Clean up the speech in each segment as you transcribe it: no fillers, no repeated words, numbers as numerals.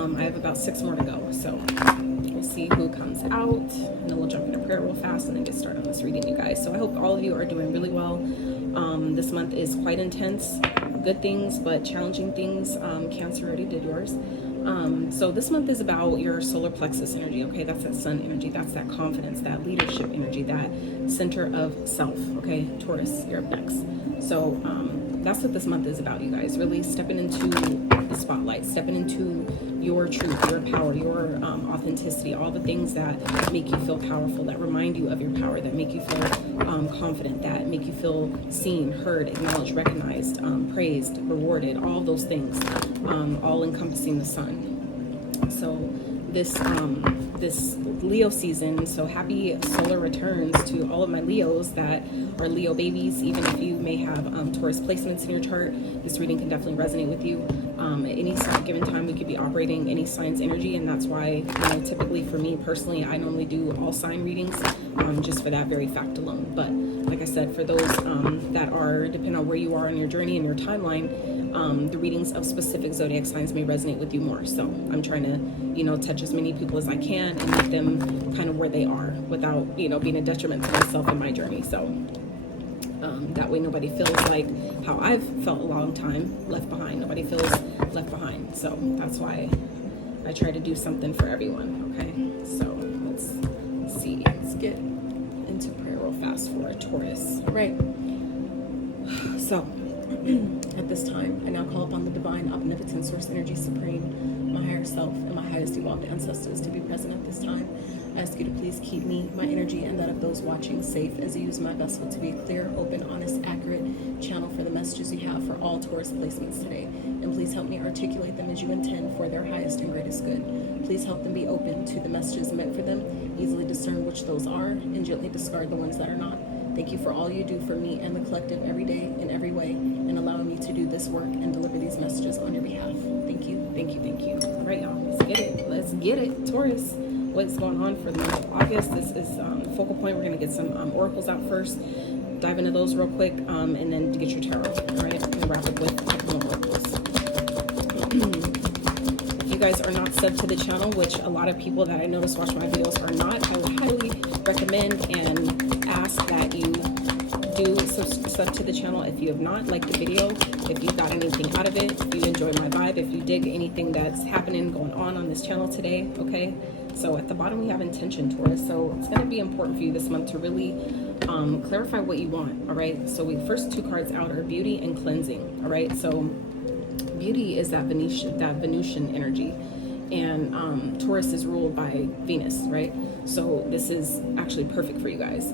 I have about 6 more to go, so we'll see who comes out, and then we'll jump into prayer real fast and then get started on this reading, you guys. So I hope all of you are doing really well. This month is quite intense. Good things, but challenging things. Cancer already did yours. So this month is about your solar plexus energy, okay? That's that sun energy. That's that confidence, that leadership energy, that center of self, okay? Taurus, you're up next. So that's what this month is about, you guys. Really stepping into the spotlight, stepping into your truth, your power, your authenticity, all the things that make you feel powerful, that remind you of your power, that make you feel confident, that make you feel seen, heard, acknowledged, recognized, praised, rewarded, all those things, all encompassing the sun. So this Leo season, so happy solar returns to all of my Leos that are Leo babies. Even if you may have Taurus placements in your chart, this reading can definitely resonate with you. At any given time, we could be operating any sign's energy, and that's why, you know, typically for me personally, I normally do all sign readings, just for that very fact alone. But like I said, for those that are, depending on where you are in your journey and your timeline, the readings of specific zodiac signs may resonate with you more. So I'm trying to, you know, touch as many people as I can and meet them kind of where they are without, you know, being a detriment to myself and my journey. So that way nobody feels like how I've felt a long time, left behind. Nobody feels left behind. So that's why I try to do something for everyone, okay? So let's see. Let's get into prayer real fast for a Taurus. All right. So at this time, I now call upon the divine, omnipotent source energy supreme, my higher self, and my highest evolved ancestors to be present at this time. I ask you to please keep me, my energy, and that of those watching safe as I use my vessel to be a clear, open, honest, accurate channel for the messages you have for all Taurus placements today. And please help me articulate them as you intend for their highest and greatest good. Please help them be open to the messages meant for them, easily discern which those are, and gently discard the ones that are not. Thank you for all you do for me and the collective every day in every way, and allowing me to do this work and deliver these messages on your behalf. Thank you, thank you, thank you. All right, y'all, let's get it. Let's get it. Taurus, what's going on for the month of August? This is the focal point. We're going to get some oracles out first, dive into those real quick, and then to get your tarot. All right, I'm going to wrap up with a couple more oracles. If you guys are not subbed to the channel, which a lot of people that I notice watch my videos are not, I would highly recommend and ask that you do sub to the channel if you have not. Like the video, if you got anything out of it, if you enjoyed my vibe, if you dig anything that's happening, going on this channel today, okay? So at the bottom we have intention, Taurus. So it's going to be important for you this month to really clarify what you want, all right? So the first 2 cards out are beauty and cleansing, all right? So beauty is that Venusian energy, and Taurus is ruled by Venus, right? So this is actually perfect for you guys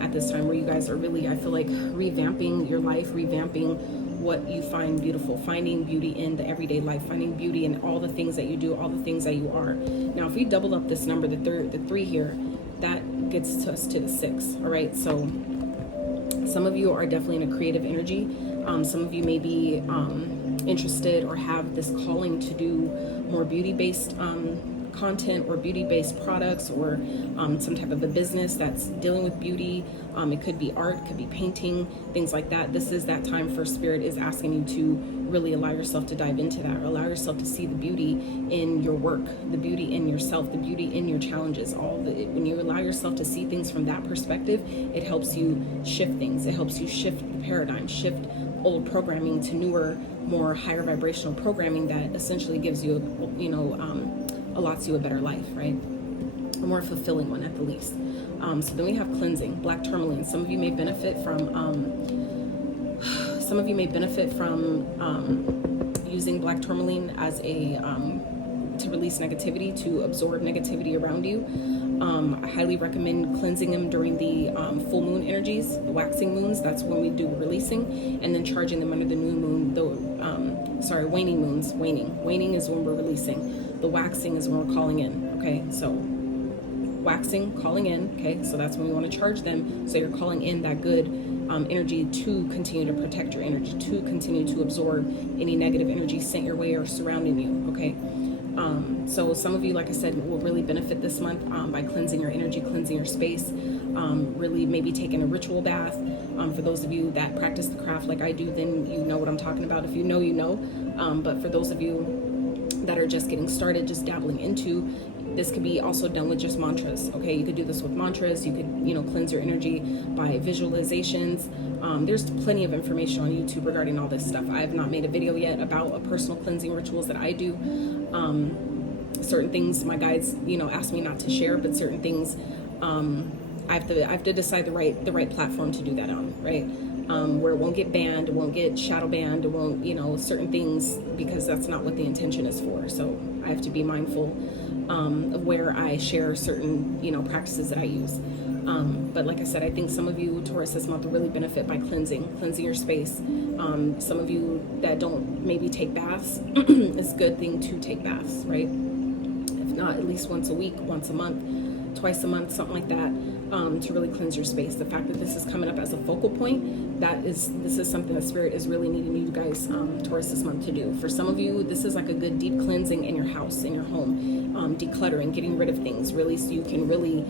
at this time where you guys are really, I feel like, revamping your life, revamping what you find beautiful, finding beauty in the everyday life, finding beauty in all the things that you do, all the things that you are. Now, if we double up this number, the 3 here, that gets us to the 6, all right? So some of you are definitely in a creative energy. Some of you may be interested or have this calling to do more beauty-based content or beauty-based products, or some type of a business that's dealing with beauty. It could be art, it could be painting, things like that. This is that time for Spirit is asking you to really allow yourself to dive into that, or allow yourself to see the beauty in your work, the beauty in yourself, the beauty in your challenges. When you allow yourself to see things from that perspective, it helps you shift things. It helps you shift the paradigm, shift old programming to newer, more higher vibrational programming that essentially gives you, allots you a better life, right? A more fulfilling one at the least. So then we have cleansing, black tourmaline. Some of you may benefit from using black tourmaline as a to release negativity, to absorb negativity around you. I highly recommend cleansing them during the full moon energies, the waxing moons. That's when we do releasing, and then charging them under the new moon, waning moons. Waning is when we're releasing. The waxing is when we're calling in, okay? So waxing, calling in, okay? So that's when we want to charge them. So you're calling in that good energy to continue to protect your energy, to continue to absorb any negative energy sent your way or surrounding you, okay? So some of you, like I said, will really benefit this month by cleansing your energy, cleansing your space, really maybe taking a ritual bath. For those of you that practice the craft like I do, then you know what I'm talking about. If you know, you know. But for those of you that are just getting started, just dabbling into, this could be also done with just mantras. Okay, you could do this with mantras. You could, you know, cleanse your energy by visualizations. There's plenty of information on YouTube regarding all this stuff. I have not made a video yet about a personal cleansing rituals that I do. Certain things my guides, you know, ask me not to share, but certain things I have to decide the right platform to do that on, right? Where it won't get banned, it won't get shadow banned, it won't, you know, certain things, because that's not what the intention is for. So I have to be mindful of where I share certain, you know, practices that I use. But like I said, I think some of you, Taurus, this month will really benefit by cleansing your space. Some of you that don't maybe take baths, it's a good thing to take baths, right? If not, at least once a week, once a month, twice a month, something like that, to really cleanse your space. The fact that this is coming up as a focal point, this is something that Spirit is really needing you guys, Taurus, this month to do. For some of you, this is like a good deep cleansing in your house, in your home, decluttering, getting rid of things, really, so you can really,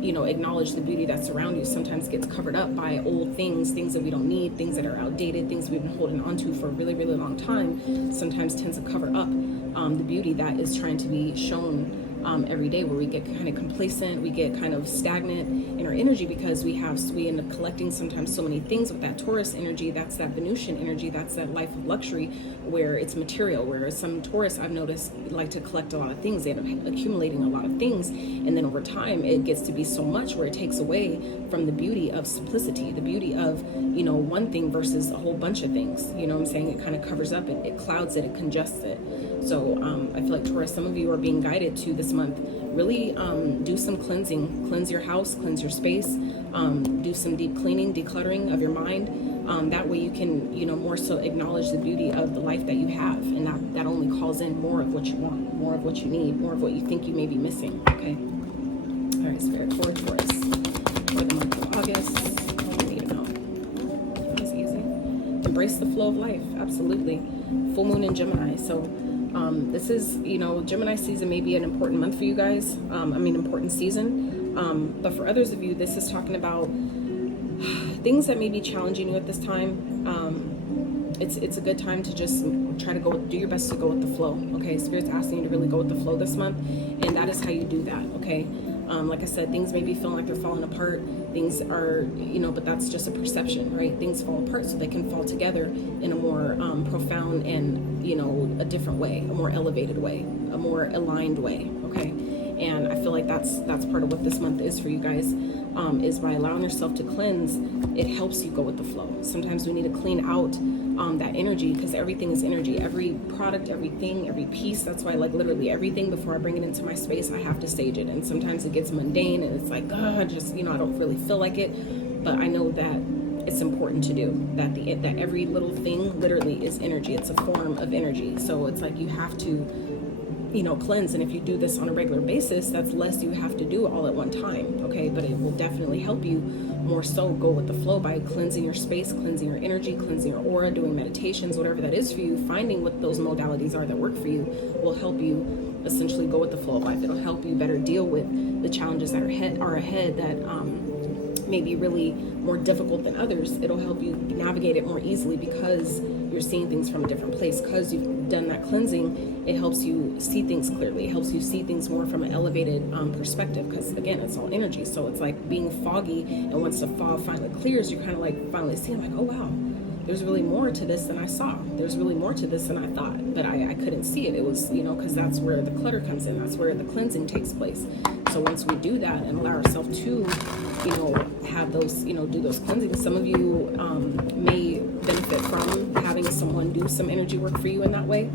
you know, acknowledge the beauty that's around you. Sometimes gets covered up by old things that we don't need, things that are outdated, things we've been holding on to for a really, really long time. Sometimes tends to cover up the beauty that is trying to be shown every day, where we get kind of complacent, we get kind of stagnant in our energy, because we end up collecting sometimes so many things with that Taurus energy. That's that Venusian energy, that's that life of luxury, where it's material, where some Taurus, I've noticed, like to collect a lot of things. They end up accumulating a lot of things, and then over time it gets to be so much where it takes away from the beauty of simplicity, the beauty of, you know, one thing versus a whole bunch of things. You know what I'm saying? It kind of covers up, it clouds it, it congests it. So I feel like, Taurus, some of you are being guided to this month really do some cleansing, cleanse your house, cleanse your space, do some deep cleaning, decluttering of your mind. That way you can, you know, more so acknowledge the beauty of the life that you have, and that only calls in more of what you want, more of what you need, more of what you think you may be missing. Okay. All right, Spirit, for Taurus for the month of August. What do you need to know? That's easy. Embrace the flow of life. Absolutely. Full moon in Gemini. So this is, you know, Gemini season may be an important month for you guys. Important season. But for others of you, this is talking about things that may be challenging you at this time. It's a good time to just try to do your best to go with the flow. Okay, Spirit's asking you to really go with the flow this month, and that is how you do that. Okay. Like I said, things may be feeling like they're falling apart. Things are, you know, but that's just a perception, right? Things fall apart so they can fall together in a more profound and, you know, a different way, a more elevated way, a more aligned way, okay? And I feel like that's part of what this month is for you guys, is by allowing yourself to cleanse, it helps you go with the flow. Sometimes we need to clean out that energy, because everything is energy. Every product, everything, every piece. That's why, like, literally everything, before I bring it into my space, I have to stage it. And sometimes it gets mundane and it's like, just, you know, I don't really feel like it. But I know that it's important to do that. That every little thing literally is energy. It's a form of energy. So it's like you have to, you know, cleanse. And if you do this on a regular basis, that's less you have to do all at one time. Okay, but it will definitely help you more so go with the flow by cleansing your space, cleansing your energy, cleansing your aura, doing meditations, whatever that is for you. Finding what those modalities are that work for you will help you essentially go with the flow of life. It'll help you better deal with the challenges that are ahead that may be really more difficult than others. It'll help you navigate it more easily because you're seeing things from a different place. Because you've done that cleansing, it helps you see things clearly. It helps you see things more from an elevated perspective, because again, it's all energy. So it's like being foggy, and once the fog finally clears, you're kind of like finally seeing like, oh wow, there's really more to this than I saw. There's really more to this than I thought, but I couldn't see it. It was, you know, because that's where the clutter comes in. That's where the cleansing takes place. So once we do that and allow ourselves to, you know, have those, you know, do those cleansings, some of you may benefit from having someone do some energy work for you in that way.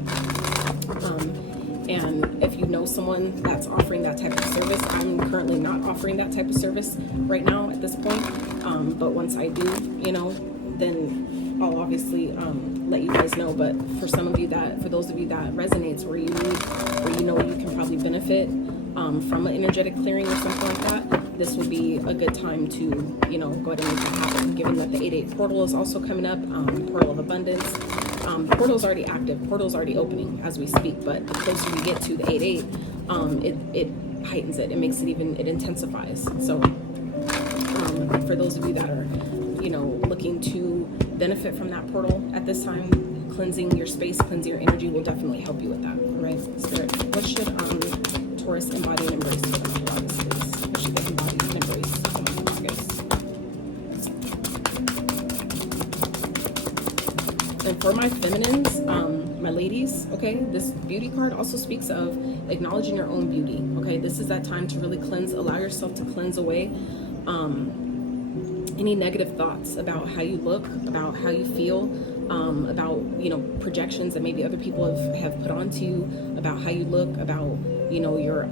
And if you know someone that's offering that type of service, I'm currently not offering that type of service right now at this point. But once I do, you know, then I'll obviously let you guys know. But for some of you for those of you that resonates, where you know you can probably benefit from an energetic clearing or something like that, this would be a good time to, you know, go ahead and make that happen. Given that the 8/8 portal is also coming up, portal of abundance. Portal's already active, portal's already opening as we speak, but the closer you get to the 8/8, it heightens it, it intensifies. So for those of you that are, you know, looking to benefit from that portal at this time, cleansing your space, cleansing your energy will definitely help you with that. All right, Spirit, what should Taurus embody and embrace for them? What should they embody and embrace for them, August? And for my feminines, my ladies, okay, this beauty card also speaks of acknowledging your own beauty. Okay, this is that time to really cleanse, allow yourself to cleanse away any negative thoughts about how you look, about how you feel, about, you know, projections that maybe other people have put onto you about how you look, about, you know, your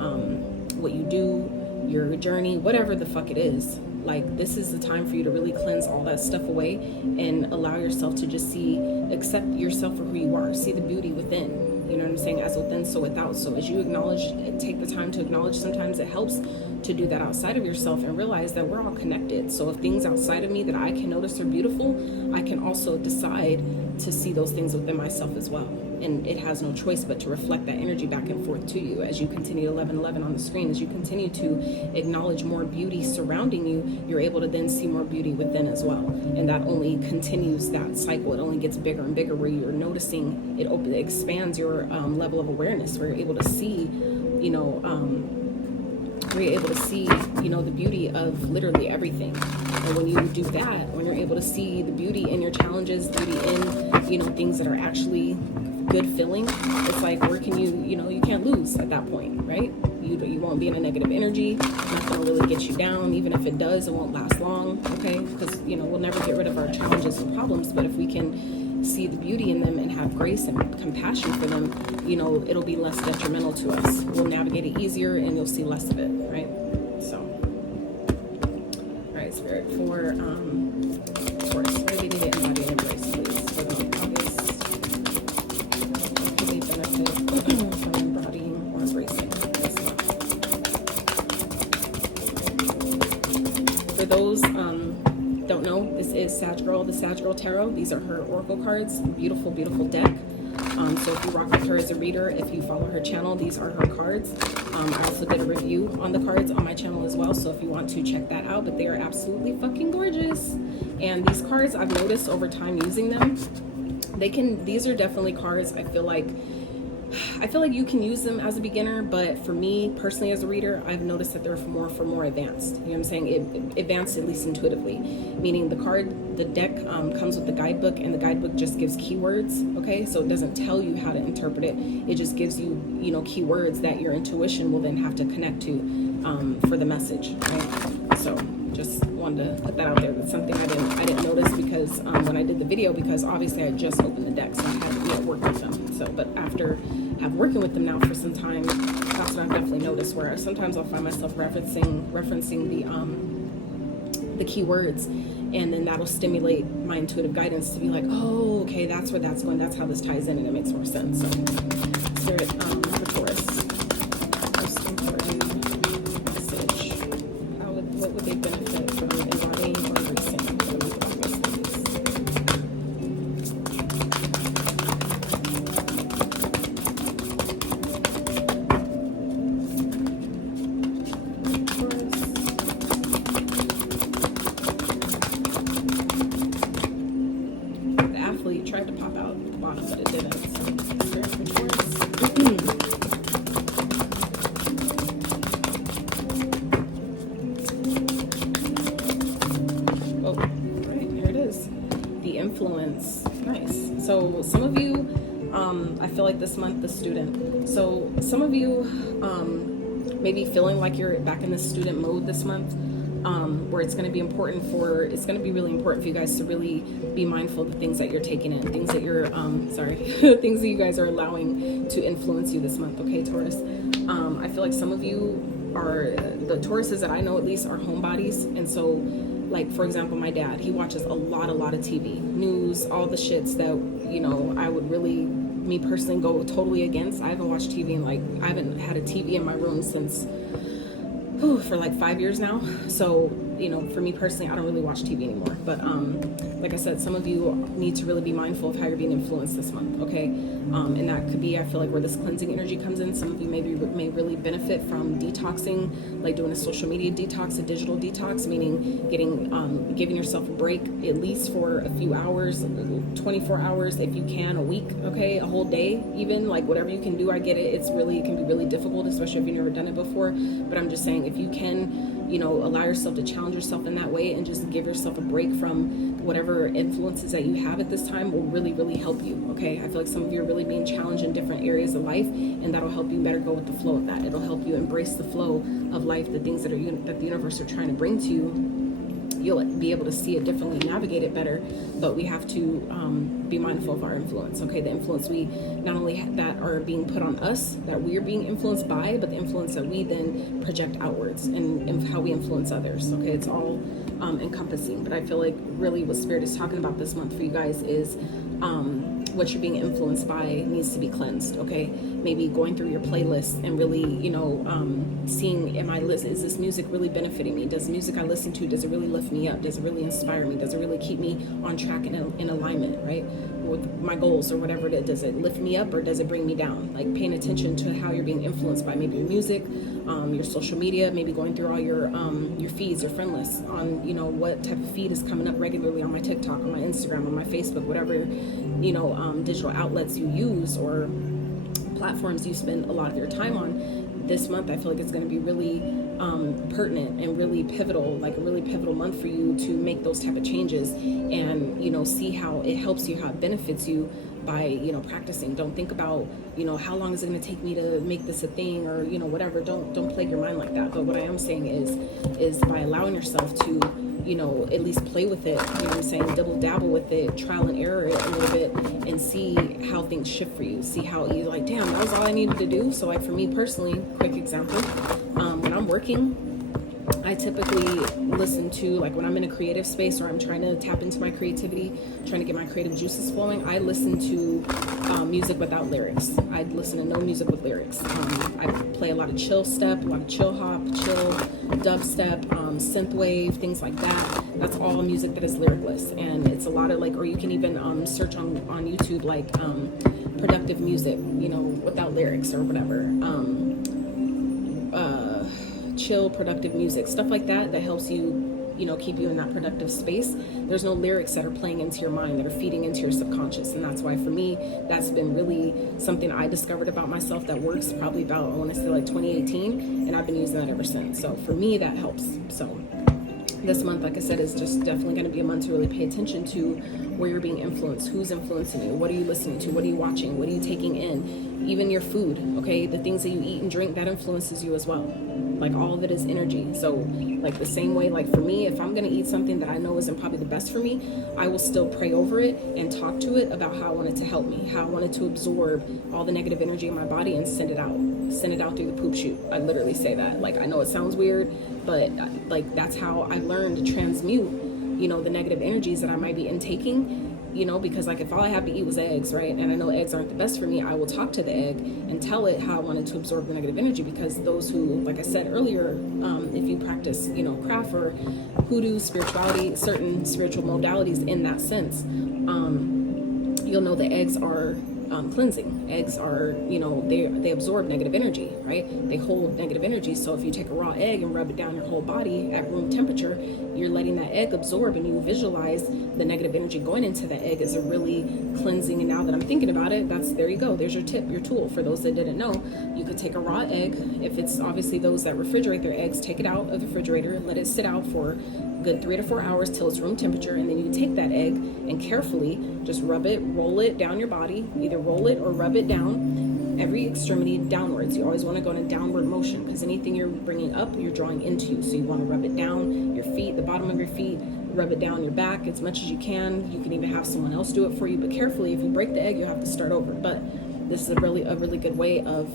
what you do, your journey, whatever the fuck it is. Like, this is the time for you to really cleanse all that stuff away and allow yourself to just accept yourself for who you are, see the beauty within. You know what I'm saying? As within, so without. So as you acknowledge, take the time to acknowledge, sometimes it helps to do that outside of yourself and realize that we're all connected. So if things outside of me that I can notice are beautiful, I can also decide to see those things within myself as well. And it has no choice but to reflect that energy back and forth to you as you continue 1111 on the screen. As you continue to acknowledge more beauty surrounding you, you're able to then see more beauty within as well. And that only continues that cycle. It only gets bigger and bigger, where you're noticing it expands your level of awareness, where you're able to see, you know, the beauty of literally everything. And when you do that, when you're able to see the beauty in your challenges, beauty in, you know, things that are actually good feeling, it's like, where can you can't lose at that point, right? You won't be in a negative energy. Nothing will really get you down. Even if it does, it won't last long, okay? Because, you know, we'll never get rid of our challenges and problems, but if we can see the beauty in them and have grace and compassion for them, you know, it'll be less detrimental to us. We'll navigate it easier and you'll see less of it, right? So, all right, Spirit, for Taurus, what do they need to embody and embrace, please, for the month of August? How can they benefit from embodying or embracing this month? For those don't know, this is Sag Girl, the Sag Girl Tarot. These are her oracle cards. Beautiful, beautiful deck. So if you rock with her as a reader, if you follow her channel, these are her cards. I also did a review on the cards on my channel as well, so if you want to check that out, but they are absolutely fucking gorgeous. And these cards, I've noticed over time using them, these are definitely cards I feel like you can use them as a beginner, but for me personally as a reader, I've noticed that they're for more advanced. You know what I'm saying? Advanced, at least intuitively, meaning the deck comes with the guidebook, and the guidebook just gives keywords. Okay, so it doesn't tell you how to interpret it. It just gives you, you know, keywords that your intuition will then have to connect to for the message. Right? So just wanted to put that out there. That's something I didn't notice because when I did the video, because obviously I just opened the deck, so I hadn't yet worked with them. So, but after working with them now for some time, that's what I've definitely noticed. Where sometimes I'll find myself referencing the keywords, and then that'll stimulate my intuitive guidance to be like, oh, okay, that's where that's going. That's how this ties in, and it makes more sense. So, Spirit, for Taurus, most important message. What would they benefit from embodying or embracing for the month of August, tried to pop out at the bottom, but it didn't. So, Spirit for Taurus. Oh, right, here it is. The influence. Nice. So, some of you, I feel like this month, the student. So, some of you maybe feeling like you're back in the student mode this month. Where it's going to be really important for you guys to really be mindful of the things that you're taking in, things that you're, things that you guys are allowing to influence you this month. Okay, Taurus. I feel like some of you the Tauruses that I know at least are homebodies. And so, like, for example, my dad, he watches a lot of TV, news, all the shits that, you know, I would really, me personally, go totally against. I haven't watched TV I haven't had a TV in my room since, for like 5 years now. So you know, for me personally, I don't really watch TV anymore. But like I said, some of you need to really be mindful of how you're being influenced this month, okay? And that could be, I feel like, where this cleansing energy comes in. Some of you may really benefit from detoxing, like doing a social media detox, a digital detox, meaning giving yourself a break at least for a few hours, 24 hours if you can, a week, okay, a whole day, even, like whatever you can do. I get it. It can be really difficult, especially if you've never done it before. But I'm just saying, if you can, you know, allow yourself to challenge yourself in that way and just give yourself a break from whatever influences that you have at this time will really, really help you, okay? I feel like some of you are really being challenged in different areas of life, and that'll help you better go with the flow of that. It'll help you embrace the flow of life, the things that the universe are trying to bring to you. You'll be able to see it differently, navigate it better, but we have to be mindful of our influence, okay? The influence we not only that are being put on us, that we're being influenced by, but the influence that we then project outwards and how we influence others, okay? It's all encompassing. But I feel like really what Spirit is talking about this month for you guys is what you're being influenced by needs to be cleansed, okay? Maybe going through your playlist and really, you know, seeing, is this music really benefiting me? Does music I listen to, does it really lift me up? Does it really inspire me? Does it really keep me on track and in alignment, right? With my goals or whatever it is. Does it lift me up or does it bring me down? Like paying attention to how you're being influenced by maybe your music, your social media, maybe going through all your feeds, your friend lists on, you know, what type of feed is coming up regularly on my TikTok, on my Instagram, on my Facebook, whatever, you know, digital outlets you use or platforms you spend a lot of your time on. This month I feel like it's going to be really pertinent and really pivotal, like a really pivotal month for you to make those type of changes and, you know, see how it helps you, how it benefits you by, you know, practicing. Don't think about, you know, how long is it going to take me to make this a thing, or, you know, whatever. Don't plague your mind like that. But what I am saying is by allowing yourself to, you know, at least play with it, you know what I'm saying, dabble with it, trial and error it a little bit, and see how things shift for you. See how you're like, damn, that was all I needed to do. So like for me personally, quick example, when I'm working, I typically listen to, like when I'm in a creative space or I'm trying to tap into my creativity, trying to get my creative juices flowing, I listen to music without lyrics. I listen to no music with lyrics. I play a lot of chill step, a lot of chill hop, chill dubstep, synthwave, things like that. That's all music that is lyricless. And it's a lot of like, or you can even search on YouTube like productive music, you know, without lyrics or whatever. Chill, productive music, stuff like that helps you, you know, keep you in that productive space. There's no lyrics that are playing into your mind, that are feeding into your subconscious. And that's why for me, that's been really something I discovered about myself that works probably about, I want to say like 2018, and I've been using that ever since. So for me, that helps. So this month, like I said, is just definitely going to be a month to really pay attention to where you're being influenced, who's influencing you, what are you listening to, what are you watching, what are you taking in, even your food, okay? The things that you eat and drink, that influences you as well. Like all of it is energy. So like the same way, like for me, if I'm going to eat something that I know isn't probably the best for me, I will still pray over it and talk to it about how I want it to help me, how I want it to absorb all the negative energy in my body and send it out through the poop chute. I literally say that. Like, I know it sounds weird, but like that's how I learned to transmute, you know, the negative energies that I might be intaking. You know, because like if all I had to eat was eggs, right, and I know eggs aren't the best for me, I will talk to the egg and tell it how I wanted to absorb the negative energy. Because those who, like I said earlier, if you practice, you know, craft or hoodoo, spirituality, certain spiritual modalities in that sense, you'll know the eggs are cleansing. Eggs are, you know, they absorb negative energy, right? They hold negative energy. So if you take a raw egg and rub it down your whole body at room temperature, you're letting that egg absorb, and you visualize the negative energy going into the egg as a really cleansing. And now that I'm thinking about it, there you go. There's your tip, your tool. For those that didn't know, you could take a raw egg. If it's obviously those that refrigerate their eggs, take it out of the refrigerator, let it sit out for good 3 to 4 hours till it's room temperature, and then you take that egg and carefully just rub it, roll it down your body, either roll it or rub it down, every extremity downwards. You always want to go in a downward motion, because anything you're bringing up, you're drawing into you. So you want to rub it down your feet, the bottom of your feet, rub it down your back as much as you can. You can even have someone else do it for you, but carefully, if you break the egg, you'll have to start over. But this is a really good way of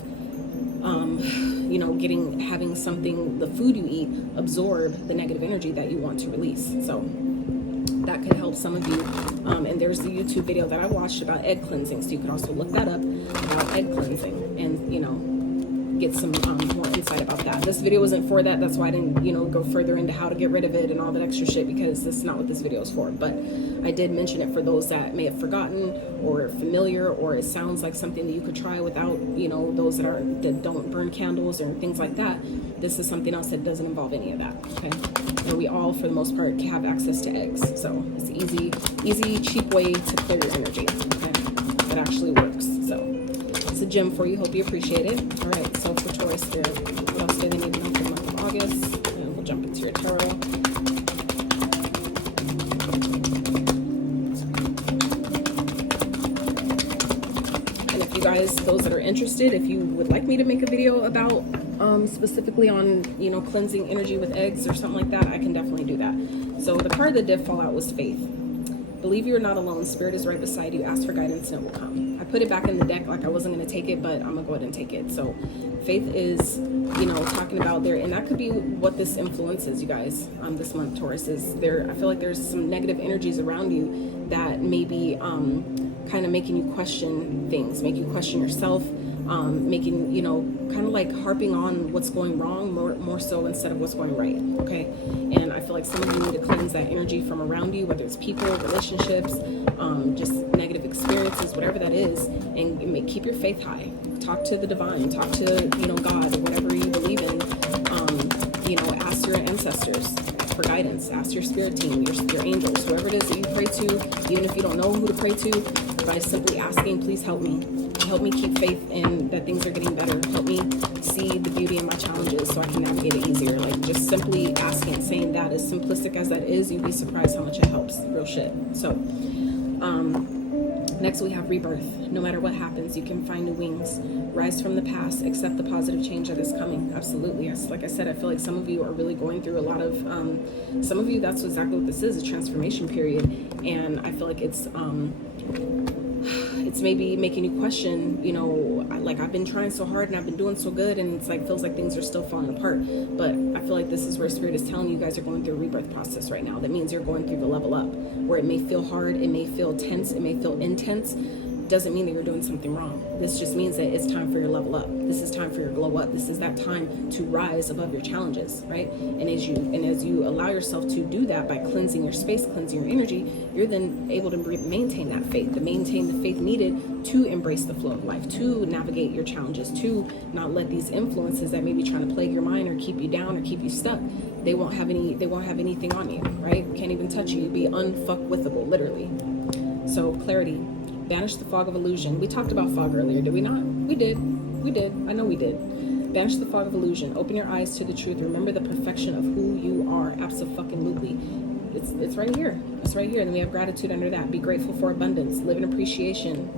you know, having something, the food you eat, absorb the negative energy that you want to release. So that could help some of you. And there's the YouTube video that I watched about egg cleansing, so you could also look that up, about egg cleansing. And, you know, get some more insight about that. This video wasn't for that. That's why I didn't, you know, go further into how to get rid of it and all that extra shit, because this is not what this video is for. But I did mention it for those that may have forgotten or familiar, or it sounds like something that you could try without, you know, those that don't burn candles or things like that. This is something else that doesn't involve any of that, okay? And we all, for the most part, have access to eggs. So it's an easy, cheap way to clear your energy, okay? It actually works. So it's a gem for you. Hope you appreciate it. All right, so for Taurus Spirit, what else do they need to know for the month of August? And we'll jump into your tarot. And if you guys, those that are interested, if you would like me to make a video about specifically on, you know, cleansing energy with eggs or something like that, I can definitely do that. So the card that did fall out was Faith. Believe you are not alone. Spirit is right beside you. Ask for guidance and it will come. I put it back in the deck like I wasn't going to take it, but I'm going to go ahead and take it. So Faith is, you know, talking about there, and that could be what this influences, you guys, this month, Taurus, is there. I feel like there's some negative energies around you that may be kind of making you question things, make you question yourself, making, you know, kind of like harping on what's going wrong more so instead of what's going right, okay? And I feel like some of you need to cleanse that energy from around you, whether it's people, relationships, just negative experiences, whatever that is, and keep your faith high. Talk to the divine, talk to, you know, God, or whatever you believe in. You know, ask your ancestors for guidance, ask your spirit team, your angels, whoever it is that you pray to, even if you don't know who to pray to, by simply asking, please help me. Help me keep faith in that things are getting better. Help me see the beauty in my challenges so I can navigate it easier. Like, just simply asking, saying that, as simplistic as that is, you'd be surprised how much it helps. Real shit. So, next we have rebirth. No matter what happens, you can find new wings. Rise from the past, accept the positive change that is coming. Absolutely. Yes. Like I said, I feel like some of you are really going through a lot of, some of you, that's exactly what this is, a transformation period. And I feel like it's maybe making you question, you know, like, I've been trying so hard and I've been doing so good, and it's like, feels like things are still falling apart. But I feel like this is where Spirit is telling you guys are going through a rebirth process right now. That means you're going through the level up, where it may feel hard, it may feel tense, it may feel intense. Doesn't mean that you're doing something wrong. This just means that it's time for your level up. This is time for your glow up. This is that time to rise above your challenges, right? And as you allow yourself to do that by cleansing your space, cleansing your energy, you're then able to maintain that faith, to maintain the faith needed to embrace the flow of life, to navigate your challenges, to not let these influences that may be trying to plague your mind or keep you down or keep you stuck. They won't have anything on you, right? Can't even touch you. You'd be unfuckwithable, literally. So clarity. Banish the fog of illusion. We talked about fog earlier, did we not? We did. I know we did. Banish the fog of illusion. Open your eyes to the truth. Remember the perfection of who you are. Abso-fucking-lutely. It's right here. It's right here. And then we have gratitude under that. Be grateful for abundance. Live in appreciation.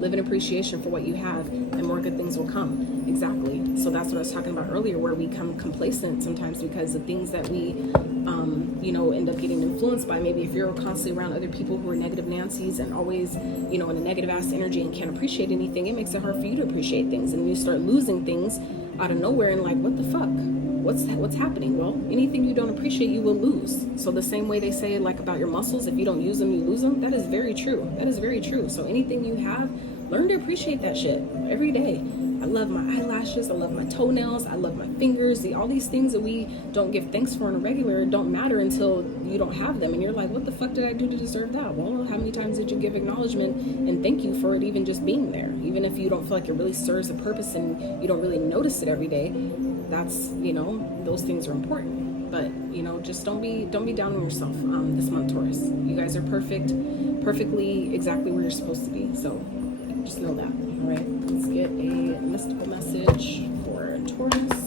Live in appreciation for what you have, and more good things will come. Exactly. So that's what I was talking about earlier, where we become complacent sometimes because the things that we you know, end up getting influenced by. Maybe if you're constantly around other people who are negative Nancy's and always, you know, in a negative ass energy and can't appreciate anything, it makes it hard for you to appreciate things. And you start losing things out of nowhere and like, what the fuck? What's happening? Well, anything you don't appreciate, you will lose. So the same way they say like about your muscles, if you don't use them, you lose them. That is very true. That is very true. So anything you have, learn to appreciate that shit every day. I love my eyelashes, I love my toenails, I love my fingers. All these things that we don't give thanks for on a regular don't matter until you don't have them. And you're like, what the fuck did I do to deserve that? Well, how many times did you give acknowledgement and thank you for it even just being there? Even if you don't feel like it really serves a purpose and you don't really notice it every day, that's, you know, those things are important. But, you know, just don't be down on yourself this month, Taurus. You guys are perfectly exactly where you're supposed to be. So just know that. All right, let's get a mystical message for Taurus.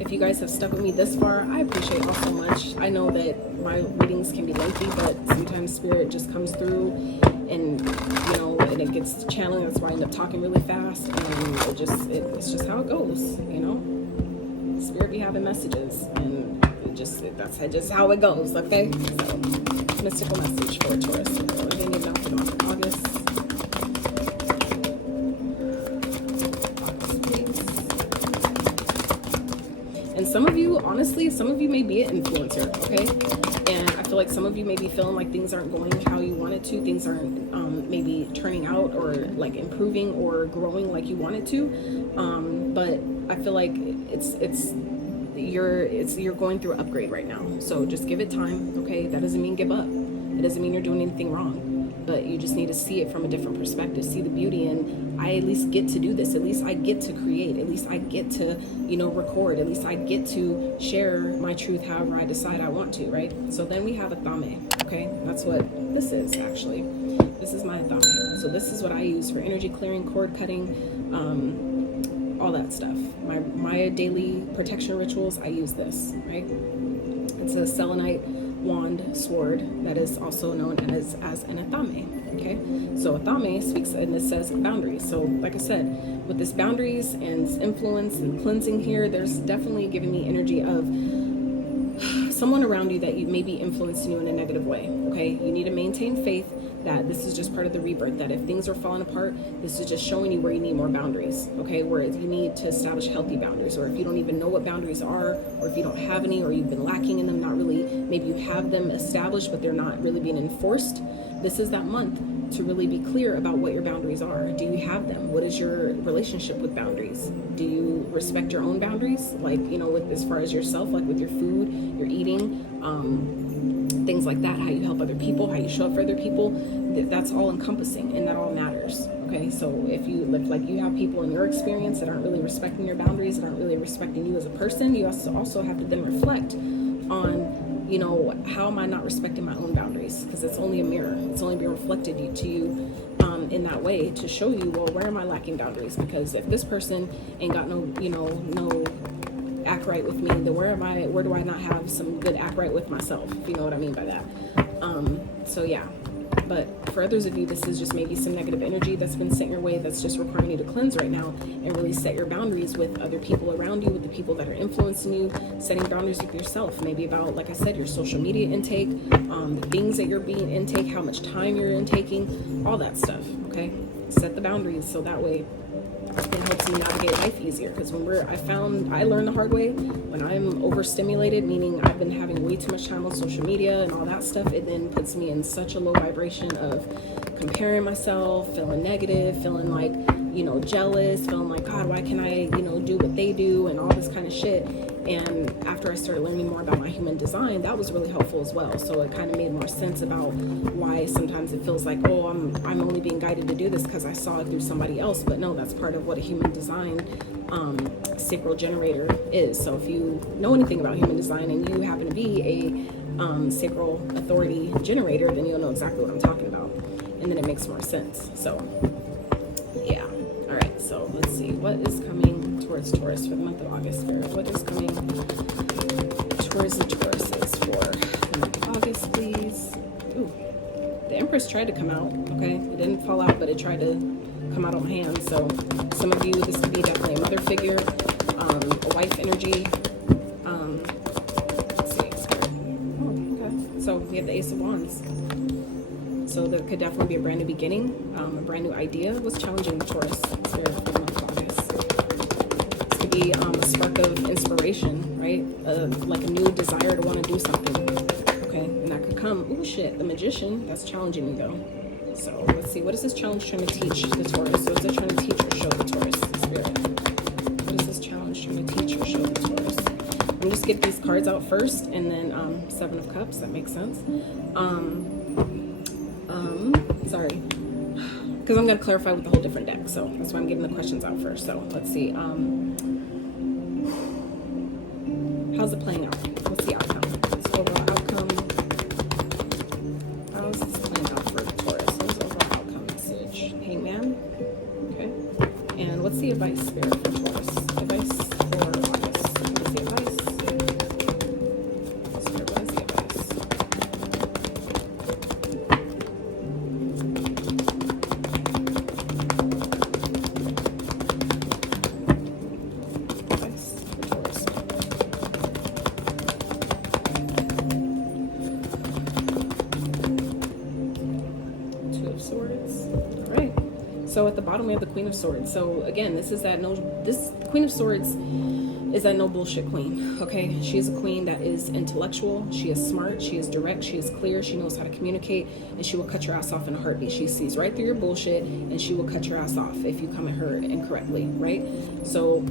If you guys have stuck with me this far, I appreciate all so much. I know that my readings can be lengthy, but sometimes Spirit just comes through and, you know, and it gets channeling. That's why I end up talking really fast, and it's just how it goes, you know. Spirit be having messages, and that's just how it goes, okay? So, mystical message for Taurus. What do they need now for the month of August? August, please. And some of you, honestly, some of you may be an influencer, okay? And I feel like some of you may be feeling like things aren't going how you wanted to. Things aren't maybe turning out or like improving or growing like you wanted to. But I feel like you're going through an upgrade right now. So just give it time, okay? That doesn't mean give up. It doesn't mean you're doing anything wrong. But you just need to see it from a different perspective, see the beauty in, I at least get to do this, at least I get to create, at least I get to, you know, record, at least I get to share my truth however I decide I want to, right? So then we have a thame, okay? That's what this is, actually. This is my thame. So this is what I use for energy clearing, cord cutting, all that stuff. My daily protection rituals, I use this, right? It's a selenite wand sword that is also known as an athame. Okay, so athame speaks and it says boundaries. So like I said, with this boundaries and influence and cleansing here, there's definitely giving me energy of someone around you that you may be influencing you in a negative way. Okay, you need to maintain faith that this is just part of the rebirth, that if things are falling apart, this is just showing you where you need more boundaries, okay? Where you need to establish healthy boundaries, or if you don't even know what boundaries are, or if you don't have any, or you've been lacking in them, not really, maybe you have them established, but they're not really being enforced, this is that month to really be clear about what your boundaries are. Do you have them? What is your relationship with boundaries? Do you respect your own boundaries? Like, you know, with as far as yourself, like with your food, your eating, things like that, how you help other people, how you show up for other people, that's all encompassing and that all matters. Okay, so if you look like you have people in your experience that aren't really respecting your boundaries, that aren't really respecting you as a person, you also have to then reflect on, you know, how am I not respecting my own boundaries? Because it's only a mirror. It's only being reflected to you in that way to show you, well, where am I lacking boundaries? Because if this person ain't got no, you know, no act right with me, then where do I not have some good act right with myself, if you know what I mean by that. So yeah, but for others of you, this is just maybe some negative energy that's been sent your way that's just requiring you to cleanse right now and really set your boundaries with other people around you, with the people that are influencing you, setting boundaries with yourself, maybe about, like I said, your social media intake, the things that you're being intake, how much time you're intaking, all that stuff, okay? Set the boundaries so that way it helps me navigate life easier. Because I learned the hard way, when I'm overstimulated, meaning I've been having way too much time on social media and all that stuff, it then puts me in such a low vibration of comparing myself, feeling negative, feeling like, you know, jealous, feeling like, God, why can't I, you know, do what they do and all this kind of shit. And after I started learning more about my human design, that was really helpful as well. So it kind of made more sense about why sometimes it feels like, oh, I'm only being guided to do this because I saw it through somebody else. But no, that's part of what a human design sacral generator is. So if you know anything about human design and you happen to be a sacral authority generator, then you'll know exactly what I'm talking about. And then it makes more sense. So yeah. All right. So let's see. What is coming towards Taurus for the month of August, Spirit? What is coming towards the Tauruses for the month of August, please? Ooh, the Empress tried to come out, okay? It didn't fall out, but it tried to come out on my hand. So some of you, this could be definitely a mother figure, a wife energy. Let's see, Spirit. Oh, okay. So we have the Ace of Wands. So there could definitely be a brand new beginning, a brand new idea. What's challenging the Taurus, Spirit, for the month of August? This could be a spark of inspiration, right? Like a new desire to want to do something. Okay, and that could come, oh shit, the Magician, that's challenging you though. So let's see, what is this challenge trying to teach the Taurus? So is it trying to teach or show the Taurus, Spirit? What is this challenge trying to teach or show the Taurus? I'm just get these cards out first, and then Seven of Cups, that makes sense. Sorry, because I'm going to clarify with a whole different deck, so that's why I'm getting the questions out first. So let's see, how's it playing out? What's the outcome? What's the overall outcome? How's this playing out for Taurus? What's the overall outcome message? Hangman. Okay. And what's the advice, Spirit, for Taurus? Advice for August. What's the advice? Spirit, what is the advice? Advice for Taurus. Two of Swords. All right. So at the bottom we have the Queen of Swords. So again, this is that this Queen of Swords is that no bullshit queen, okay? She is a queen that is intellectual, she is smart, she is direct, she is clear, she knows how to communicate, and she will cut your ass off in a heartbeat. She sees right through your bullshit, and she will cut your ass off if you come at her incorrectly, right? So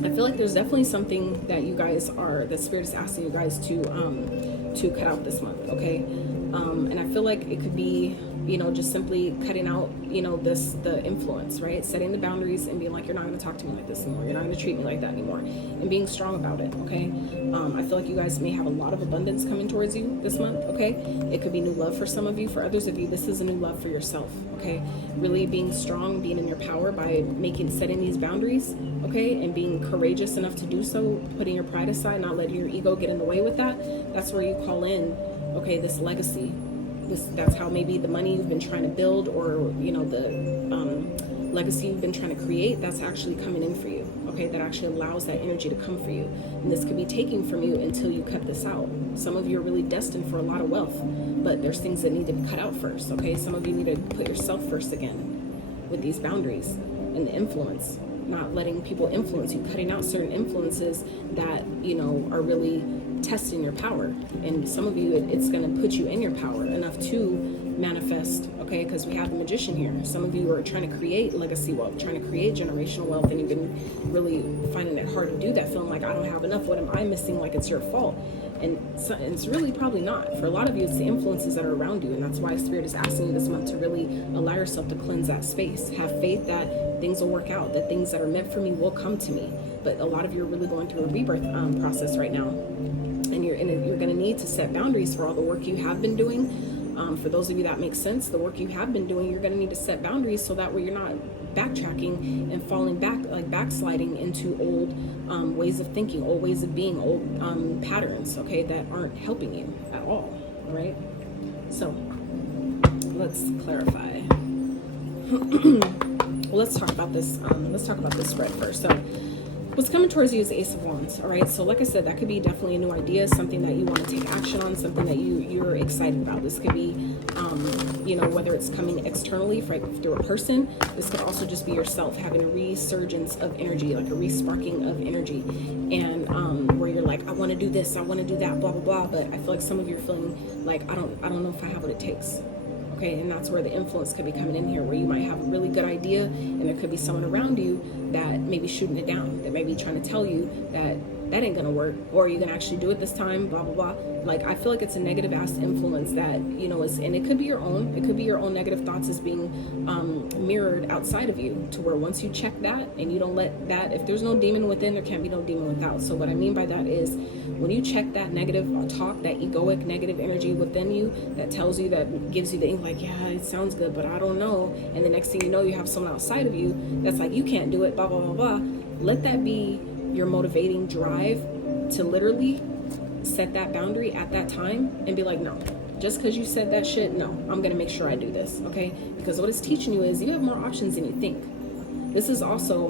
I feel like there's definitely something that you guys are, that Spirit is asking you guys to cut out this month, okay? And I feel like it could be, you know, just simply cutting out, you know, the influence, right? Setting the boundaries and being like, you're not going to talk to me like this anymore. You're not going to treat me like that anymore. And being strong about it, okay? I feel like you guys may have a lot of abundance coming towards you this month, okay? It could be new love for some of you. For others of you, this is a new love for yourself, okay? Really being strong, being in your power by setting these boundaries, okay? And being courageous enough to do so, putting your pride aside, not letting your ego get in the way with that. That's where you call in, okay, this legacy. That's how maybe the money you've been trying to build, or, you know, the legacy you've been trying to create, that's actually coming in for you, okay? That actually allows that energy to come for you. And this could be taken from you until you cut this out. Some of you are really destined for a lot of wealth, but there's things that need to be cut out first, okay? Some of you need to put yourself first again with these boundaries and the influence, not letting people influence you, cutting out certain influences that, you know, are really testing your power. And some of you, it's going to put you in your power enough to manifest, okay? Because we have the Magician here. Some of you are trying to create legacy wealth, trying to create generational wealth, and you've been really finding it hard to do that, feeling like, I don't have enough, what am I missing, like it's your fault. And so, it's really probably not. For a lot of you, it's the influences that are around you, and that's why Spirit is asking you this month to really allow yourself to cleanse that space. Have faith that things will work out, that things that are meant for me will come to me. But a lot of you are really going through a rebirth process right now, and you're going to need to set boundaries for all the work you have been doing. For those of you that makes sense, the work you have been doing, you're going to need to set boundaries so that way you're not backtracking and falling back, like backsliding into old ways of thinking, old ways of being, old patterns, okay, that aren't helping you at all right? So let's clarify. Let's talk about this. Let's talk about this spread first. So what's coming towards you is the Ace of Wands, all right? So like I said, that could be definitely a new idea, something that you want to take action on, something that you're excited about. This could be, you know, whether it's coming externally through a person. This could also just be yourself having a resurgence of energy, like a resparking of energy. And where you're like, I want to do this, I want to do that, blah, blah, blah. But I feel like some of you are feeling like, I don't know if I have what it takes. Okay, and that's where the influence could be coming in here, where you might have a really good idea and there could be someone around you that may be shooting it down, that may be trying to tell you that that ain't gonna work, or you can actually do it this time, blah, blah, blah. Like, I feel like it's a negative ass influence that, you know, is, and it could be your own, it could be your own negative thoughts as being mirrored outside of you, to where once you check that and you don't let that, if there's no demon within, there can't be no demon without. So what I mean by that is, when you check that negative talk, that egoic negative energy within you that tells you, that gives you the ink, like, yeah, it sounds good, but I don't know. And the next thing you know, you have someone outside of you that's like, you can't do it, blah, blah, blah, blah. Let that be your motivating drive to literally set that boundary at that time and be like, no, just because you said that shit, no, I'm going to make sure I do this, okay? Because what it's teaching you is you have more options than you think. This is also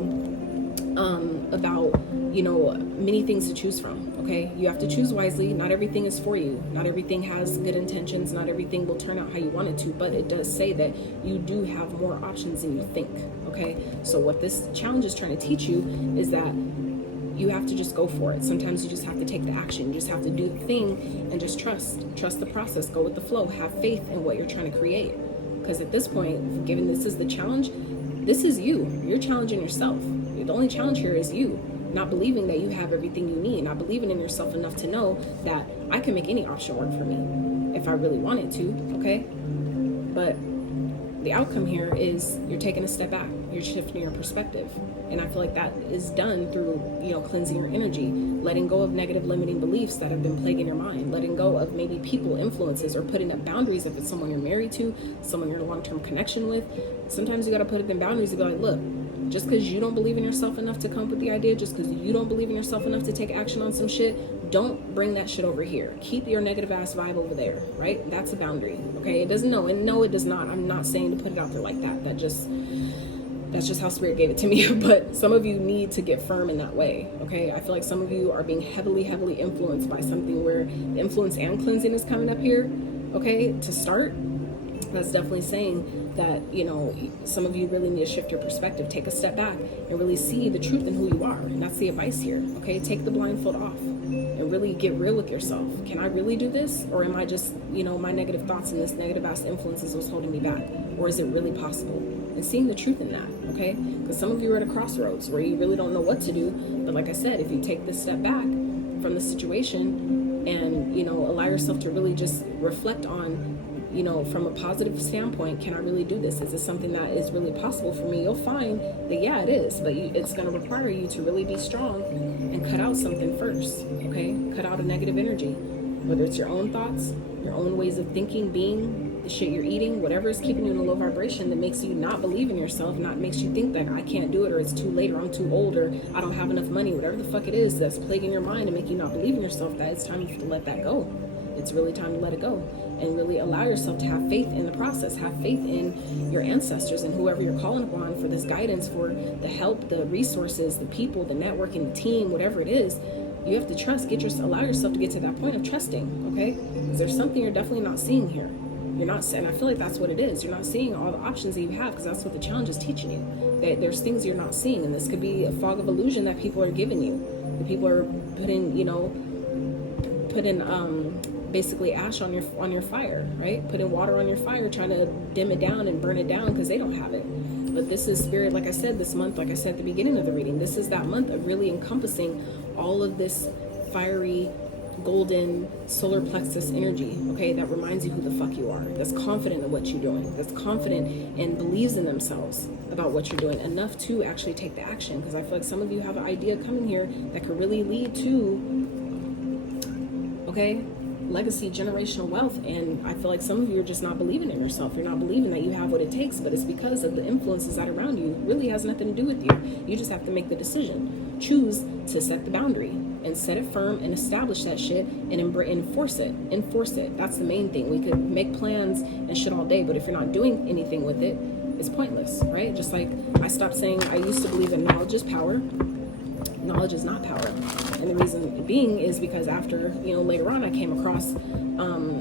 about, you know, many things to choose from, okay? You have to choose wisely. Not everything is for you. Not everything has good intentions. Not everything will turn out how you want it to, but it does say that you do have more options than you think, okay? So what this challenge is trying to teach you is that you have to just go for it. Sometimes you just have to take the action. You just have to do the thing and just trust the process, go with the flow, have faith in what you're trying to create. Because at this point, given this is the challenge, this is you. You're challenging yourself. The only challenge here is you not believing that you have everything you need, not believing in yourself enough to know that I can make any option work for me if I really wanted to, okay? But the outcome here is you're taking a step back, you're shifting your perspective. And I feel like that is done through, you know, cleansing your energy, letting go of negative limiting beliefs that have been plaguing your mind, letting go of maybe people influences, or putting up boundaries if it's someone you're married to, someone you're in a long-term connection with. Sometimes you got to put up in boundaries and be like, look, just because you don't believe in yourself enough to come up with the idea, just because you don't believe in yourself enough to take action on some shit, don't bring that shit over here. Keep your negative ass vibe over there, right? That's a boundary, okay? It doesn't know, and no, it does not. I'm not saying to put it out there like that. That's just how Spirit gave it to me. But some of you need to get firm in that way, okay? I feel like some of you are being heavily influenced by something where influence and cleansing is coming up here, okay, to start. That's definitely saying that, you know, some of you really need to shift your perspective, take a step back and really see the truth in who you are. And that's the advice here, okay? Take the blindfold off and really get real with yourself. Can I really do this? Or am I just, you know, my negative thoughts and this negative ass influences was holding me back? Or is it really possible? And seeing the truth in that, okay? Because some of you are at a crossroads where you really don't know what to do. But like I said, if you take this step back from the situation and, you know, allow yourself to really just reflect on, you know, from a positive standpoint, can I really do this? Is this something that is really possible for me? You'll find that, yeah, it is, but it's going to require you to really be strong and cut out something first, okay? Cut out a negative energy, whether it's your own thoughts, your own ways of thinking, being, the shit you're eating, whatever is keeping you in a low vibration that makes you not believe in yourself, not makes you think that I can't do it, or it's too late, or I'm too old, or I don't have enough money, whatever the fuck it is that's plaguing your mind and make you not believe in yourself, that it's time to let that go. It's really time to let it go and really allow yourself to have faith in the process, have faith in your ancestors and whoever you're calling upon for this guidance, for the help, the resources, the people, the networking, the team, whatever it is. You have to trust, allow yourself to get to that point of trusting, okay? Because there's something you're definitely not seeing here. You're not, and I feel like that's what it is. You're not seeing all the options that you have, because that's what the challenge is teaching you. That there's things you're not seeing, and this could be a fog of illusion that people are giving you. The people are putting, you know, basically ash on your fire, right? Putting water on your fire, trying to dim it down and burn it down because they don't have it. But this is spirit, like I said, this month, like I said at the beginning of the reading, this is that month of really encompassing all of this fiery, golden solar plexus energy, okay, that reminds you who the fuck you are, that's confident in what you're doing, that's confident and believes in themselves about what you're doing enough to actually take the action. Because I feel like some of you have an idea coming here that could really lead to, okay, legacy, generational wealth. And I feel like some of you are just not believing in yourself. You're not believing that you have what it takes, but it's because of the influences that are around you. It really has nothing to do with you. You just have to make the decision. Choose to set the boundary and set it firm and establish that shit and enforce it. Enforce it. That's the main thing. We could make plans and shit all day, but if you're not doing anything with it, it's pointless, right? Just like I stopped saying I used to believe that knowledge is power. Knowledge is not power. And the reason being is because after, you know, later on I came across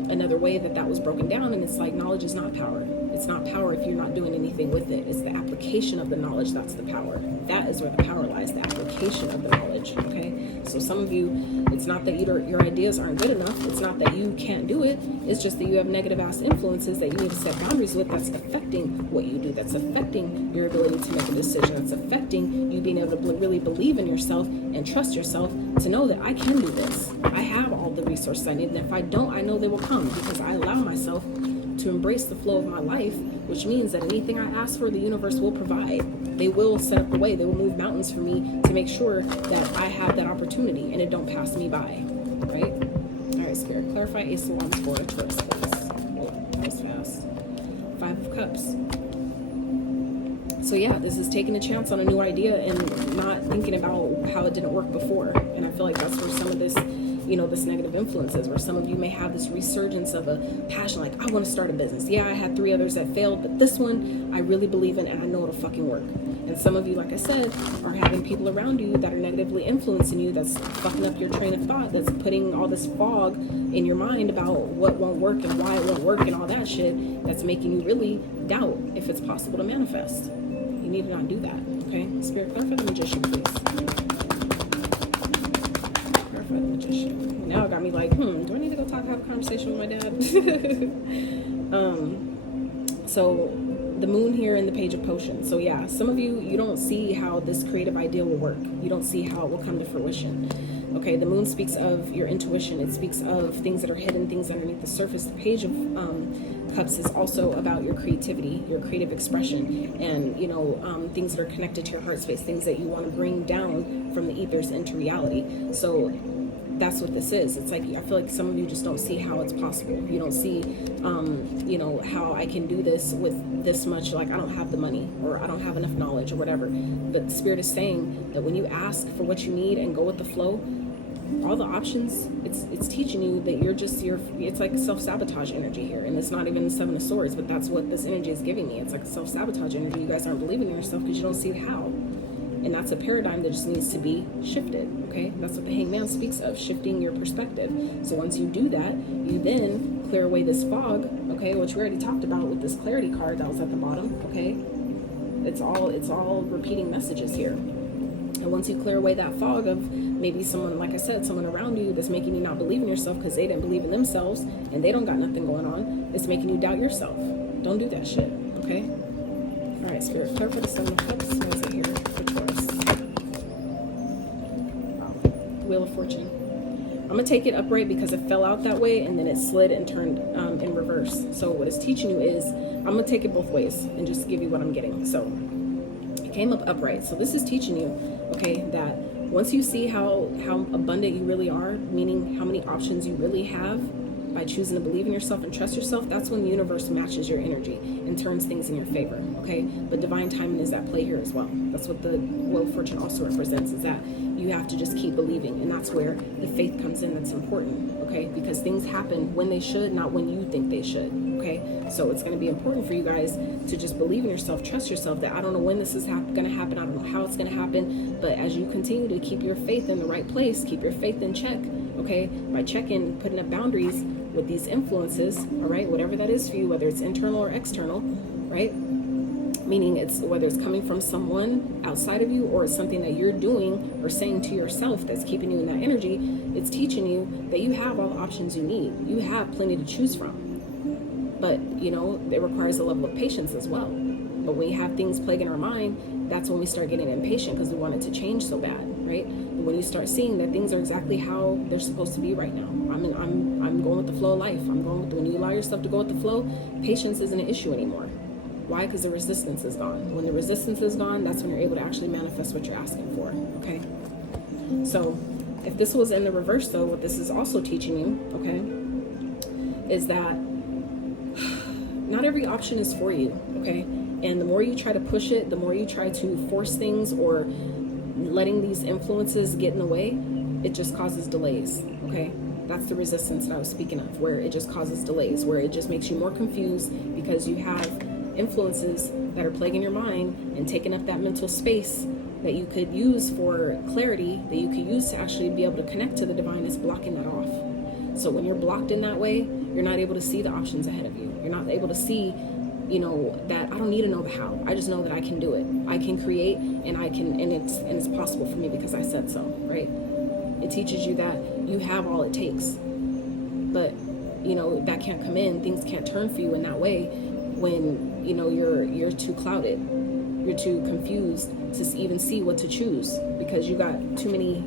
another way that was broken down, and it's like knowledge is not power. It's not power if you're not doing anything with it. It's the application of the knowledge that's the power. That is where the power lies, the application of the knowledge, okay? So some of you, it's not that your ideas aren't good enough. It's not that you can't do it. It's just that you have negative ass influences that you need to set boundaries with, that's affecting what you do, that's affecting your ability to make a decision, that's affecting you being able to really believe in yourself and trust yourself to know that I can do this. I have all the resources I need, and if I don't, I know they will come because I allow myself to embrace the flow of my life, which means that anything I ask for, the universe will provide. They will set up the way. They will move mountains for me to make sure that I have that opportunity and it don't pass me by, right? All right, Spirit, clarify Ace of Wands for a Taurus, please. Oh, that was fast. 5 of Cups. So yeah, this is taking a chance on a new idea and not thinking about how it didn't work before. And I feel like that's where some of this, you know, this negative influence is, where some of you may have this resurgence of a passion, like, I want to start a business. Yeah, I had 3 others that failed, but this one I really believe in and I know it'll fucking work. And some of you, like I said, are having people around you that are negatively influencing you, that's fucking up your train of thought, that's putting all this fog in your mind about what won't work and why it won't work and all that shit, that's making you really doubt if it's possible to manifest. You need to not do that, okay? Spirit, clarify the Magician, please. Clarify the Magician. Now it got me like, do I need to go have a conversation with my dad? So the Moon here in the Page of Potions. So yeah, some of you, you don't see how this creative idea will work. You don't see how it will come to fruition. Okay, the Moon speaks of your intuition. It speaks of things that are hidden, things underneath the surface. The Page of Cups is also about your creativity, your creative expression, and, you know, things that are connected to your heart space, things that you want to bring down from the ethers into reality. So that's what this is. It's like, I feel like some of you just don't see how it's possible. You don't see, you know, how I can do this with this much, like I don't have the money or I don't have enough knowledge or whatever. But the Spirit is saying that when you ask for what you need and go with the flow, all the options, it's teaching you that it's like self-sabotage energy here. And it's not even the 7 of Swords, but that's what this energy is giving me. It's like a self-sabotage energy. You guys aren't believing in yourself because you don't see how. And that's a paradigm that just needs to be shifted, okay? That's what the Hangman speaks of, shifting your perspective. So once you do that, you then clear away this fog, okay, which we already talked about with this clarity card that was at the bottom, okay? It's all repeating messages here. And once you clear away that fog of maybe someone, like I said, someone around you that's making you not believe in yourself because they didn't believe in themselves and they don't got nothing going on, it's making you doubt yourself. Don't do that shit, okay? All right, Spirit, clear for the Seven of Cups. What is it here for Taurus? Wheel of Fortune. I'm going to take it upright because it fell out that way and then it slid and turned in reverse. So what it's teaching you is, I'm going to take it both ways and just give you what I'm getting. So it came up upright. So this is teaching you, okay, that once you see how abundant you really are, meaning how many options you really have by choosing to believe in yourself and trust yourself, that's when the universe matches your energy and turns things in your favor, okay? But divine timing is at play here as well. That's what the Wheel of Fortune also represents, is that you have to just keep believing, and that's where the faith comes in. That's important, okay? Because things happen when they should, not when you think they should, okay? So it's going to be important for you guys to just believe in yourself, trust yourself, that I don't know when this is going to happen, I don't know how it's going to happen, but as you continue to keep your faith in the right place, keep your faith in check, okay? By checking, putting up boundaries with these influences, all right, whatever that is for you, whether it's internal or external, right? Meaning it's whether it's coming from someone outside of you or it's something that you're doing or saying to yourself that's keeping you in that energy. It's teaching you that you have all the options you need. You have plenty to choose from. But, you know, it requires a level of patience as well. But when you have things plaguing our mind, that's when we start getting impatient because we want it to change so bad, right? But when you start seeing that things are exactly how they're supposed to be right now, I'm going with the flow of life. When you allow yourself to go with the flow, patience isn't an issue anymore. Why? Because the resistance is gone. When the resistance is gone, that's when you're able to actually manifest what you're asking for, okay? So if this was in the reverse, though, what this is also teaching you, okay, is that not every option is for you, okay? And the more you try to push it, the more you try to force things or letting these influences get in the way, it just causes delays, okay? That's the resistance that I was speaking of, where it just causes delays, where it just makes you more confused because you have influences that are plaguing your mind and taking up that mental space that you could use for clarity, that you could use to actually be able to connect to the divine, is blocking that off. So when you're blocked in that way, you're not able to see the options ahead of you. You're not able to see, you know, that I don't need to know the how. I just know that I can do it. I can create and I can, and it's possible for me because I said so, right? It teaches you that you have all it takes. But, you know, that can't come in. Things can't turn for you in that way when, you know, you're too clouded. You're too confused to even see what to choose because you got too many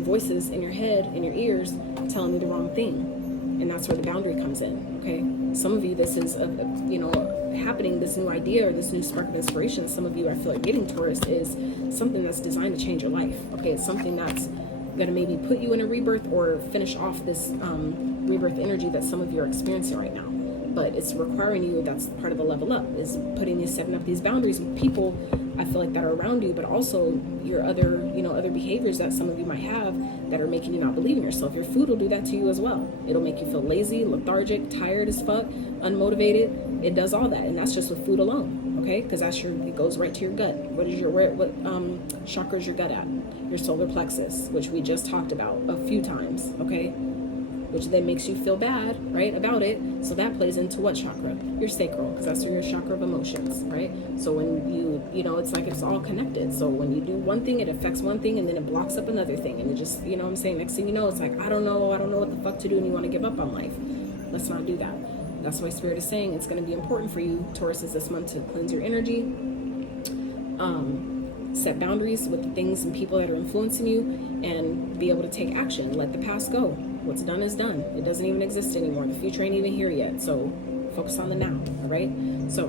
voices in your head, in your ears, telling you the wrong thing. And that's where the boundary comes in, okay? Some of you, this is, happening, this new idea or this new spark of inspiration, some of you, I feel like getting, Taurus, is something that's designed to change your life, okay? It's something that's going to maybe put you in a rebirth or finish off this rebirth energy that some of you are experiencing right now. But it's requiring you, that's part of the level up, is setting up these boundaries with people, I feel like, that are around you, but also your other behaviors that some of you might have that are making you not believe in yourself. Your food will do that to you as well. It'll make you feel lazy, lethargic, tired as fuck, unmotivated. It does all that, and that's just with food alone, okay? Because it goes right to your gut. What chakra is your gut at? Your solar plexus, which we just talked about a few times, okay? Which then makes you feel bad, right, about it. So that plays into what chakra? Your sacral, because that's your chakra of emotions, right? So when it's like it's all connected. So when you do one thing, it affects one thing, and then it blocks up another thing. And it just, you know what I'm saying? Next thing you know, it's like, I don't know what the fuck to do, and you want to give up on life. Let's not do that. That's why Spirit is saying it's going to be important for you, Tauruses, this month to cleanse your energy, set boundaries with the things and people that are influencing you, and be able to take action. Let the past go. What's done is done. It doesn't even exist anymore. The future ain't even here yet. So focus on the now, all right? So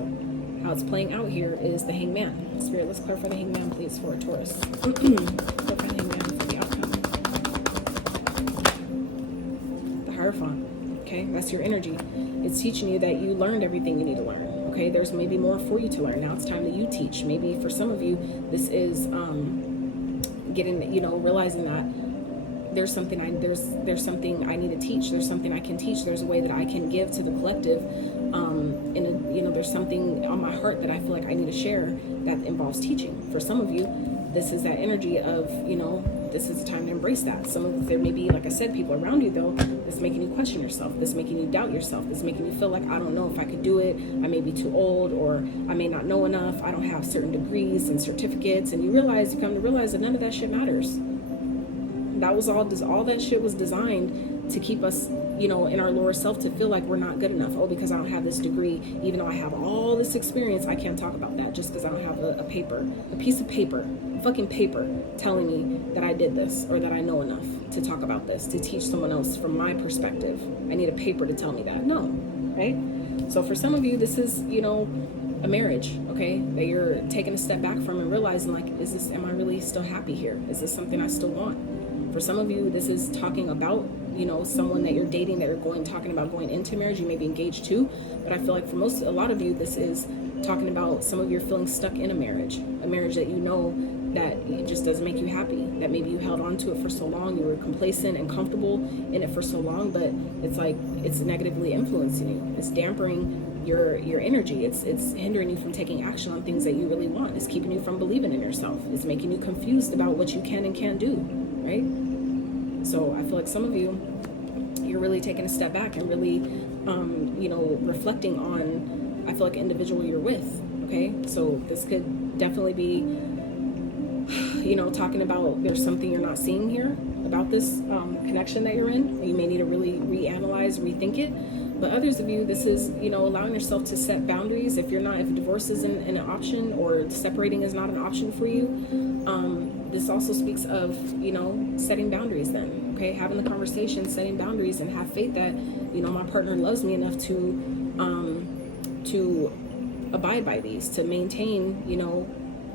how it's playing out here is the Hangman. Spirit, let's clarify the Hangman, please, for a Taurus. Clarify the Hangman for the outcome. The Hierophant, okay? That's your energy. It's teaching you that you learned everything you need to learn, okay? There's maybe more for you to learn. Now it's time that you teach. Maybe for some of you, this is realizing that there's something there's something I need to teach. There's something I can teach. There's a way that I can give to the collective. And you know, there's something on my heart that I feel like I need to share that involves teaching. For some of you, this is that energy of, you know, this is the time to embrace that. Some of there may be, like I said, people around you though that's making you question yourself, that's making you doubt yourself, that's making you feel like, I don't know if I could do it, I may be too old, or I may not know enough, I don't have certain degrees and certificates. And you come to realize that none of that shit matters. That was all that shit was designed to keep us, you know, in our lower self, to feel like we're not good enough. Oh, because I don't have this degree, even though I have all this experience, I can't talk about that just because I don't have a piece of paper, fucking paper, telling me that I did this or that I know enough to talk about this, to teach someone else from my perspective. I need a paper to tell me that. No, right? So for some of you, this is, you know, a marriage, okay, that you're taking a step back from and realizing, like, am I really still happy here? Is this something I still want? For some of you, this is talking about, you know, someone that you're dating, that you're talking about going into marriage. You may be engaged too, but I feel like for a lot of you, this is talking about some of you feeling stuck in a marriage that you know that it just doesn't make you happy, that maybe you held on to it for so long, you were complacent and comfortable in it for so long, but it's like it's negatively influencing you. It's dampering your energy. It's hindering you from taking action on things that you really want. It's keeping you from believing in yourself. It's making you confused about what you can and can't do, right? So I feel like some of you, you're really taking a step back and really, you know, reflecting on, I feel like, individual you're with, okay? So this could definitely be, you know, talking about there's something you're not seeing here about this connection that you're in. You may need to really reanalyze, rethink it. But others of you, this is, you know, allowing yourself to set boundaries. If divorce isn't an option, or separating is not an option for you, this also speaks of, you know, setting boundaries then, okay? Having the conversation, setting boundaries, and have faith that, you know, my partner loves me enough to abide by these, to maintain, you know,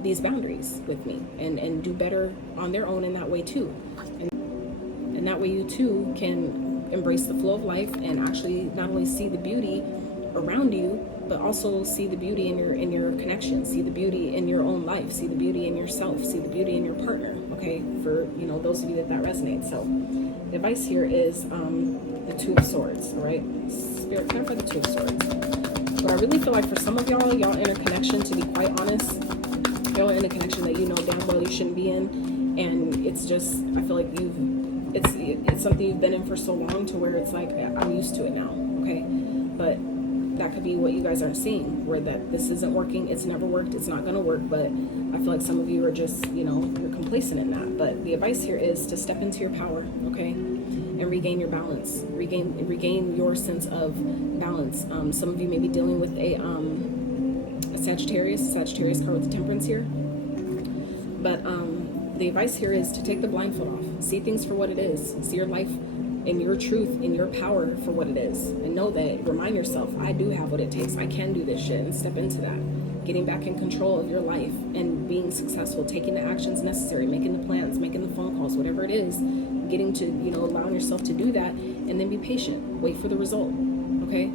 these boundaries with me, and do better on their own in that way too. And that way you too can embrace the flow of life and actually not only see the beauty around you, but also see the beauty in your connection, see the beauty in your own life, see the beauty in yourself, see the beauty in your partner, okay? For, you know, those of you that resonates. So the advice here is the Two of Swords, all right? Spirit, clarify the Two of Swords. But I really feel like for some of y'all in a connection, to be quite honest, y'all are in a connection that you know damn well you shouldn't be in, and it's just, I feel like it's something you've been in for so long to where it's like, I'm used to it now, okay? But that could be what you guys aren't seeing, where that this isn't working, it's never worked, it's not going to work. But I feel like some of you are just, you know, you're complacent in that. But the advice here is to step into your power, okay, and regain your balance, regain your sense of balance. Some of you may be dealing with a Sagittarius card with the Temperance here, but the advice here is to take the blindfold off, see things for what it is, see your life and your truth and your power for what it is, and know that, remind yourself, I do have what it takes, I can do this shit, and step into that, getting back in control of your life and being successful, taking the actions necessary, making the plans, making the phone calls, whatever it is, getting to, you know, allowing yourself to do that, and then be patient, wait for the result, okay?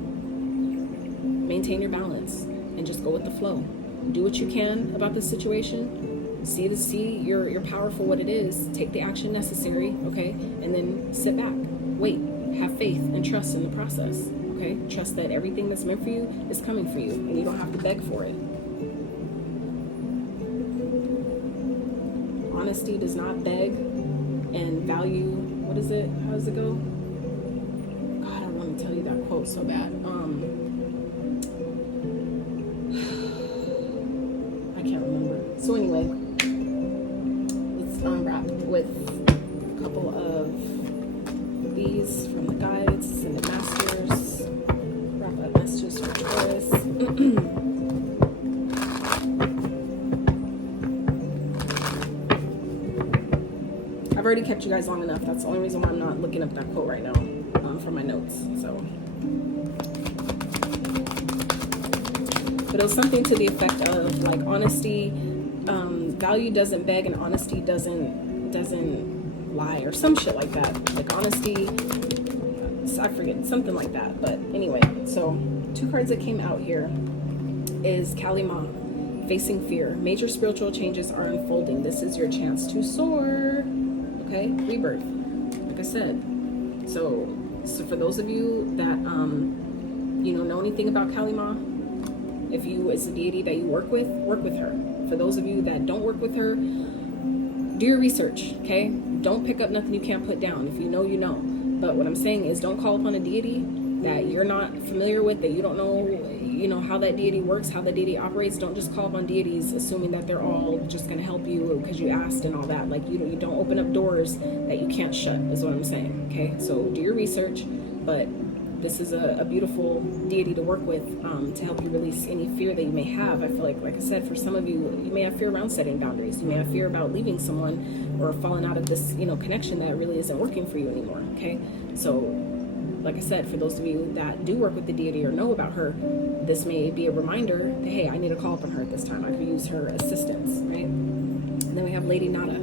Maintain your balance and just go with the flow. Do what you can about this situation. See your power for what it is. Take the action necessary, okay? And then sit back, wait, have faith and trust in the process, okay? Trust that everything that's meant for you is coming for you, and you don't have to beg for it. Honesty does not beg, and value, what is it? How does it go? God, I want to tell you that quote so bad. I can't remember. So anyway, let's wrap with a couple of these from the guides and the masters. Wrap up messages for Taurus. I've already kept you guys long enough. That's the only reason why I'm not looking up that quote right now from my notes. So, but it was something to the effect of, like, honesty, value doesn't beg, and honesty doesn't lie, or some shit like that. Like, honesty, I forget, something like that. But anyway, so 2 cards that came out here is Kalima, facing fear. Major spiritual changes are unfolding. This is your chance to soar. Okay, rebirth. said. So for those of you that you know anything about Kali Ma, if you it's a deity that you work with her. For those of you that don't work with her, do your research, okay? Don't pick up nothing you can't put down. If you know, you know. But what I'm saying is, don't call upon a deity that you're not familiar with, that you don't know, you know, how that deity works, how that deity operates. Don't just call upon deities assuming that they're all just going to help you because you asked and all that. Like, you know, you don't open up doors that you can't shut, is what I'm saying, okay? So do your research, but this is a beautiful deity to work with to help you release any fear that you may have. I feel like I said, for some of you, you may have fear around setting boundaries. You may have fear about leaving someone or falling out of this, you know, connection that really isn't working for you anymore, okay? So, like I said, for those of you that do work with the deity or know about her, this may be a reminder that, hey, I need to call upon her at this time. I could use her assistance, right? And then we have Lady Nada.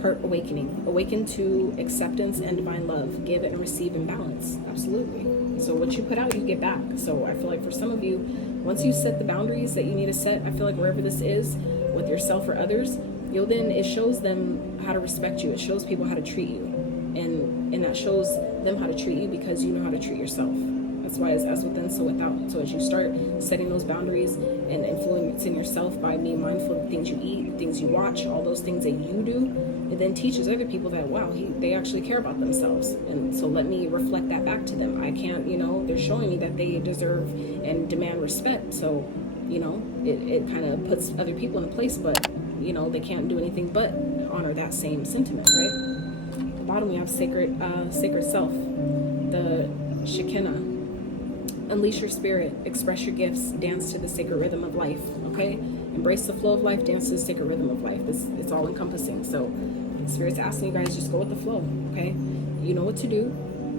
Heart awakening. Awaken to acceptance and divine love. Give and receive in balance. Absolutely. So what you put out, you get back. So I feel like for some of you, once you set the boundaries that you need to set, I feel like wherever this is, with yourself or others, you'll then, it shows them how to respect you. It shows people how to treat you. And that shows them how to treat you because you know how to treat yourself. That's why it's as within, so without. So as you start setting those boundaries and influencing yourself by being mindful of the things you eat, the things you watch, all those things that you do, it then teaches other people that, wow, they actually care about themselves. And so let me reflect that back to them. I can't, you know, they're showing me that they deserve and demand respect. So, you know, it kind of puts other people in place, but, you know, they can't do anything but honor that same sentiment, right? At the bottom we have sacred self, the Shekinah. Unleash your spirit, express your gifts, dance to the sacred rhythm of life, okay? Embrace the flow of life, dance to the sacred rhythm of life. It's all encompassing. So Spirit's asking you guys, just go with the flow, okay? You know what to do.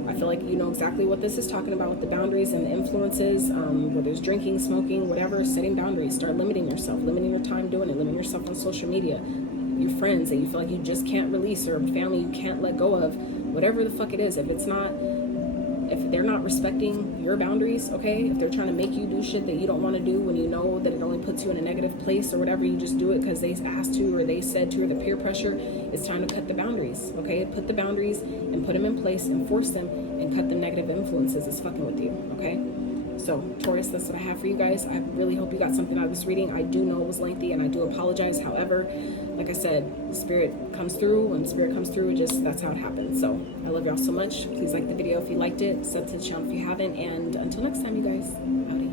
I feel like you know exactly what this is talking about with the boundaries and the influences, whether it's drinking, smoking, whatever, setting boundaries. Start limiting yourself, limiting your time doing it, limiting yourself on social media, your friends that you feel like you just can't release, or family you can't let go of, whatever the fuck it is. If they're not respecting your boundaries, okay, if they're trying to make you do shit that you don't want to do when you know that it only puts you in a negative place or whatever, you just do it because they asked to or they said to, or the peer pressure, it's time to cut the boundaries, okay? Put the boundaries and put them in place, enforce them, and cut the negative influences that's fucking with you, okay? So, Taurus, that's what I have for you guys. I really hope you got something out of this reading. I do know it was lengthy, and I do apologize. However, like I said, Spirit comes through. When Spirit comes through, that's how it happens. So, I love y'all so much. Please like the video if you liked it. Sub to the channel if you haven't. And until next time, you guys. Howdy.